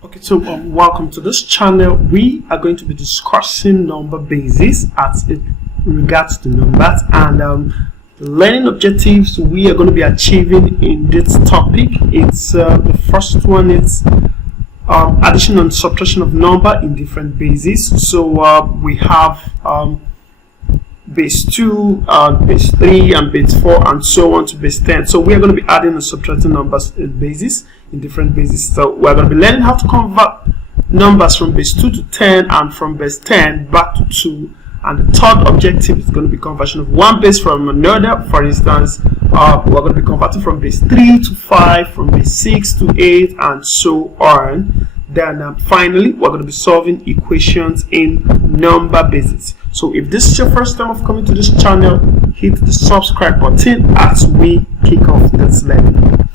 Okay, so welcome to this channel. We are going to be discussing number bases as it regards to numbers, and learning objectives we are going to be achieving in this topic. It's the first one. It's addition and subtraction of number in different bases. So we have base 2, base 3, and base 4, and so on to base 10. So we are going to be adding and subtracting numbers in bases, in different bases. So we're going to be learning how to convert numbers from base 2 to 10 and from base 10 back to 2. And the third objective is going to be conversion of one base from another. For instance, we're going to be converting from base 3 to 5, from base 6 to 8, and so on. Then finally, we're going to be solving equations in number bases. So if this is your first time of coming to this channel, hit the subscribe button as we kick off this learning.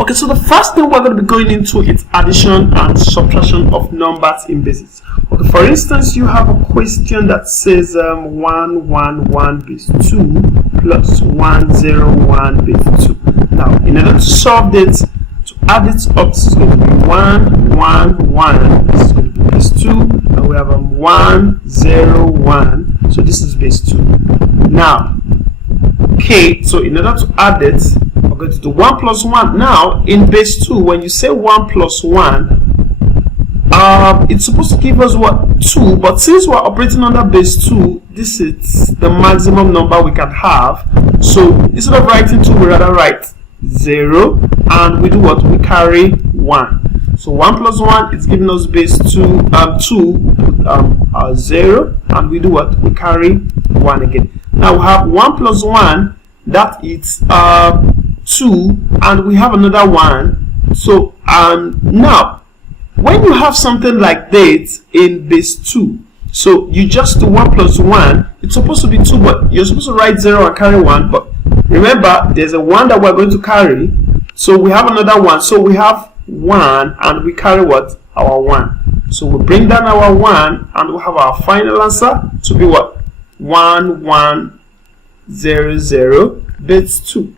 Okay, so the first thing we're going to be going into is addition and subtraction of numbers in bases. Okay, for instance, you have a question that says 111 base 2 plus 101 base 2. Now, in order to solve this, to add it up, this is going to be 111. This is going to be base 2, and we have 101. So this is base 2. Now, okay, so in order to add it, we're going to do 1 plus 1. Now, in base 2, when you say 1 plus 1, it's supposed to give us what? 2, but since we're operating under base 2, this is the maximum number we can have. So instead of writing 2, we rather write 0, and we do what? We carry 1. So 1 plus 1 is giving us base 2, 0, and we do what? We carry 1 again. Now we have 1 plus 1, that is 2, and we have another 1. So now when you have something like this in base 2, so you just do 1 plus 1, it's supposed to be 2, but you're supposed to write 0 and carry 1, but remember there's a 1 that we're going to carry, so we have another 1, so we have 1 and we carry what? Our 1. So we bring down our 1 and we have our final answer to be what? 1100 base 2.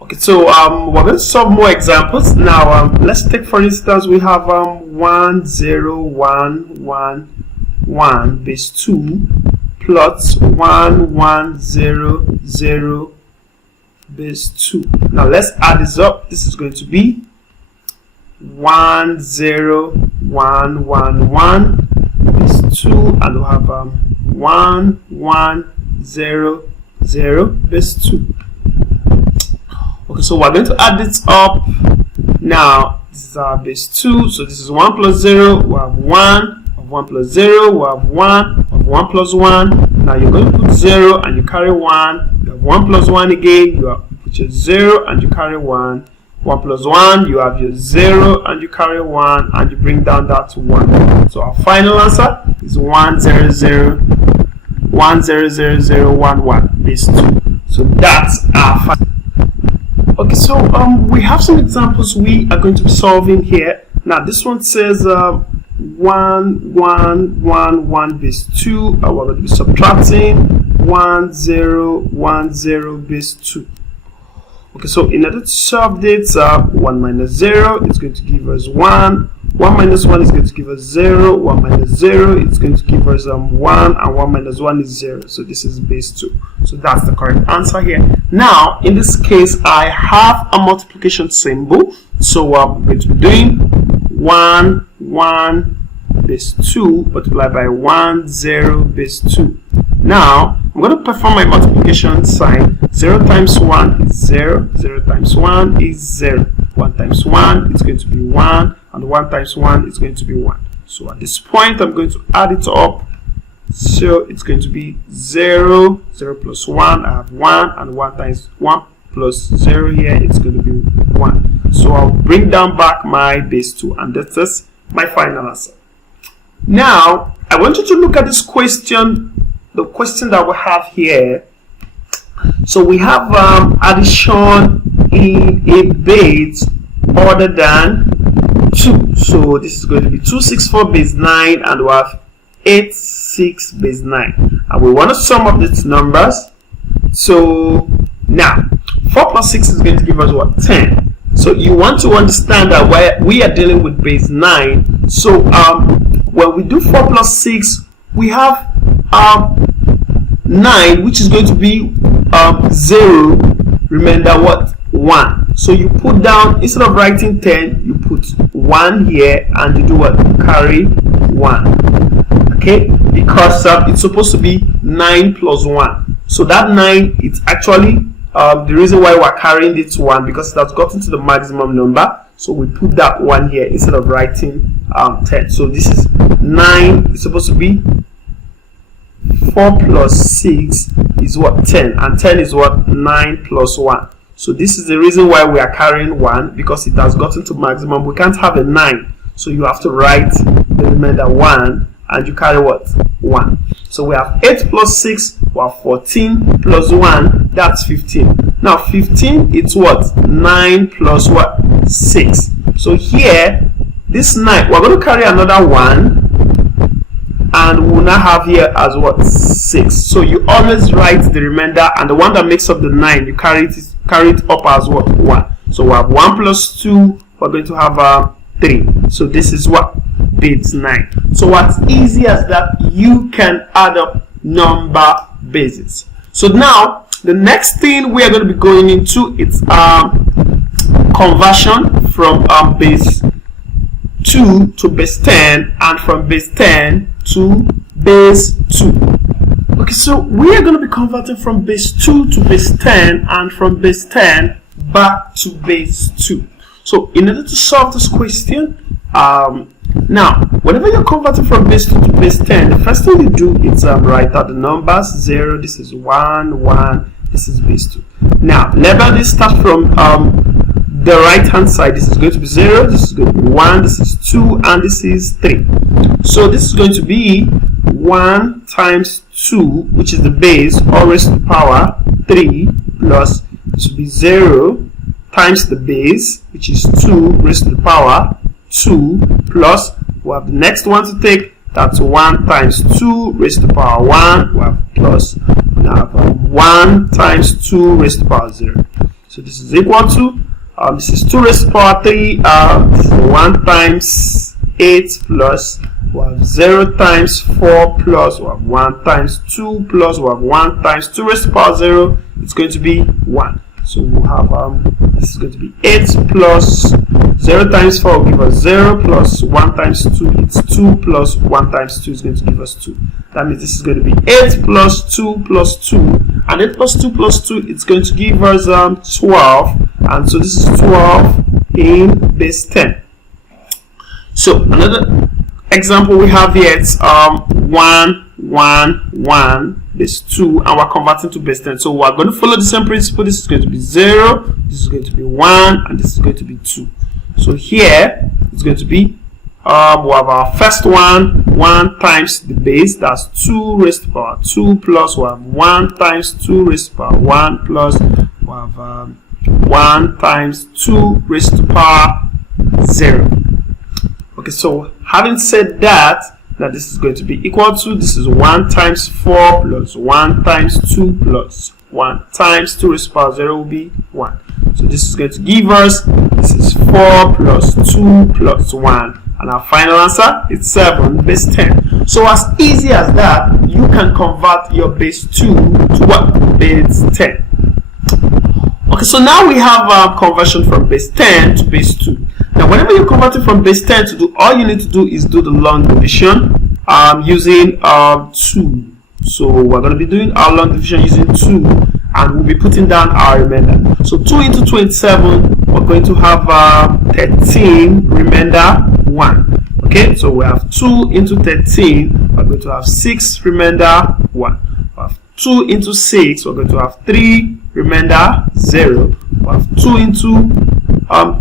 Okay, so we're going to solve more examples. Now let's take, for instance, we have 10111 base 2 plus 1100 base 2. Now let's add this up. This is going to be 10111 base 2, and we'll have 1100 base 2. Okay, so we're going to add this up. Now this is our base 2, so this is 1 plus 0, we have 1, of 1 plus 0, we have 1, of 1 plus 1. Now you're going to put 0 and you carry 1. You have 1 plus 1 again, you put your 0 and you carry 1. 1 plus 1, you have your 0 and you carry 1, and you bring down that to 1. So our final answer is 1000011 base 2. So that's our final. Okay, so we have some examples we are going to be solving here. Now this one says 1111 base 2, and we're going to be subtracting 1010 base 2. Okay, so in order to solve this, 1 minus 0 is going to give us 1. 1 minus 1 is going to give us 0. 1 minus 0 is going to give us 1, and 1 minus 1 is 0. So this is base 2. So that's the correct answer here. Now, in this case, I have a multiplication symbol. So I'm going to be doing 1 base 2 multiplied by 10 base 2. Now, I'm going to perform my multiplication sign. 0 times 1 is 0. 0 times 1 is 0. 1 times 1 is going to be 1. And 1 times 1 is going to be 1. So at this point, I'm going to add it up. So it's going to be 0. 0 plus 1, I have 1. And 1 times 1 plus 0 here, it's going to be 1. So I'll bring down back my base 2. And that is my final answer. Now, I want you to look at this question. The question that we have here. So we have addition in a base other than 2. So this is going to be 264 base 9, and we have 86 base 9. And we want to sum up these numbers. So now 4 plus 6 is going to give us what? 10. So you want to understand that we are dealing with base 9. So when we do 4 plus 6, we have 9, which is going to be 0, remainder what? 1. So you put down, instead of writing 10, you put 1 here and you do what? Carry 1. Okay, because it's supposed to be 9 plus 1. So that 9, it's actually the reason why we're carrying this 1, because it has gotten to the maximum number. So we put that 1 here instead of writing 10. So this is 9. It's supposed to be 4 plus 6 is what? 10. And 10 is what? 9 plus 1. So this is the reason why we are carrying 1, because it has gotten to maximum. We can't have a 9. So you have to write the remainder 1, and you carry what? 1. So we have 8 plus 6, we have 14 plus 1, that's 15. Now 15, it's what? 9 plus what? 6. So here, this 9, we're going to carry another 1, and we'll now have here as what? 6. So you always write the remainder, and the one that makes up the 9, you carry it up as what? 1. So we have 1 plus 2, we're going to have 3. So this is what? Base 9. So as easy as that, you can add up number bases. So now the next thing we are going to be going into, it's conversion from base 2 to base 10, and from base 10 to base 2. Okay, so we are going to be converting from base 2 to base 10, and from base 10 back to base 2. So in order to solve this question, now whenever you're converting from base 2 to base 10, the first thing you do is write out the numbers. 0, this is 1, 1, this is base 2. Now label this, start from the right hand side. This is going to be 0, this is going to be 1, this is 2, and this is 3. So this is going to be 1 times 2, which is the base, all raised to the power 3, plus this will be 0 times the base, which is 2 raised to the power 2, plus we have the next one to take, that's 1 times 2 raised to the power 1, we have plus, now 1 times 2 raised to the power 0. So this is equal to, this is 2 raised to the power 3, 1 times 8 plus, we have 0 times 4 plus, we have 1 times 2 plus, we have 1 times 2 raised to the power 0, it's going to be 1. So we'll have, this is going to be 8 plus 0 times 4 will give us 0, plus 1 times 2, it's 2, plus 1 times 2 is going to give us 2. That means this is going to be 8 plus 2 plus 2, and 8 plus 2 plus 2, it's going to give us 12, and so this is 12 in base 10. So another example we have here, it's 1, 1, 1, base 2, and we're converting to base 10. So we're going to follow the same principle. This is going to be 0, this is going to be 1, and this is going to be 2. So here it's going to be we have our first one, 1 times the base, that's 2 raised to the power 2, plus we have 1 times 2 raised to the power 1, plus we have 1 times 2 raised to the power 0. Okay, so having said that, now this is going to be equal to, this is 1 times 4 plus 1 times 2 plus 1 times 2 raised to the power 0 will be 1. So this is going to give us, this is 4 plus 2 plus 1, and our final answer is 7 base 10. So as easy as that, you can convert your base 2 to what? Base 10. Okay, so now we have conversion from base 10 to base 2. Now whenever you're converting from base 10 to 2, all you need to do is do the long division using 2. So we're going to be doing our long division using 2, and we'll be putting down our remainder. So 2 into 27, we're going to have 13 remainder 1. Okay, so we have 2 into 13, we're going to have 6 remainder 1. We have 2 into 6, we're going to have 3 remainder 0. We have 2 into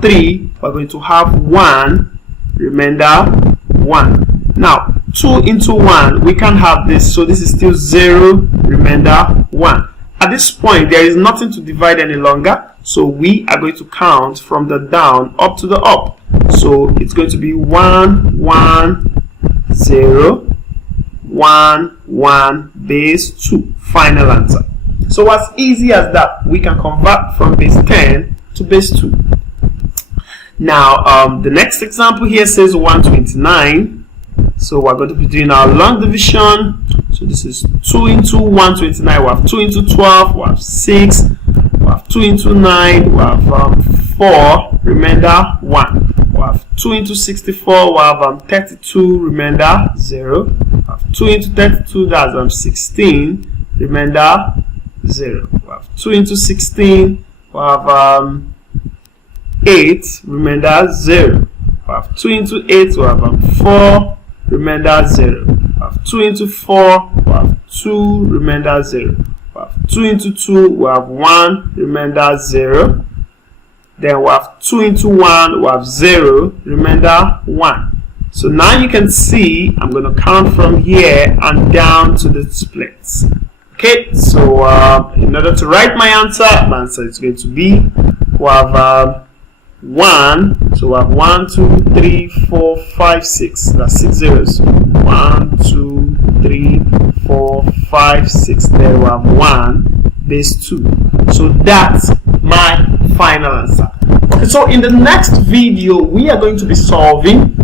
3, we're going to have 1 remainder 1. Now 2 into 1, we can't have this, so this is still 0 remainder 1. At this point, there is nothing to divide any longer, so we are going to count from the down up to the up. So it's going to be 1, 1, 0, 1, 1, base 2. Final answer. So as easy as that, we can convert from base 10 to base 2. Now the next example here says 129. So we're going to be doing our long division. So this is 2 into 129. We have 2 into 12. We have 6. We have 2 into 9. We have 4. Remainder 1. We have 2 into 64. We have 32. Remainder 0. We have 2 into 32. That's 16. Remainder 0. We have 2 into 16. We have 8. Remainder 0. We have 2 into 8. We have 4. Remainder 0. We have 2 into 4. We have 2. Remainder 0. We have 2 into 2. We have 1. Remainder 0. Then we have 2 into 1. We have 0. Remainder 1. So now you can see I'm going to count from here and down to the splits. Okay, so in order to write my answer is going to be, we have 1, so we have 1, 2, 3, 4, 5, 6. That's 6 zeros. 1, 2, 3, 4, 5, 6. There we have 1 base 2. So that's my final answer. Okay, so in the next video we are going to be solving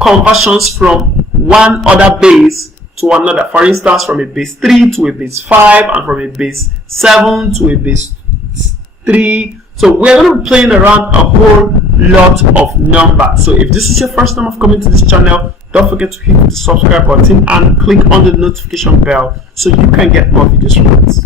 conversions from one other base to another. For instance, from a base 3 to a base 5, and from a base 7 to a base 3. So we're going to be playing around a whole lot of numbers. So if this is your first time of coming to this channel, don't forget to hit the subscribe button and click on the notification bell so you can get more videos from us.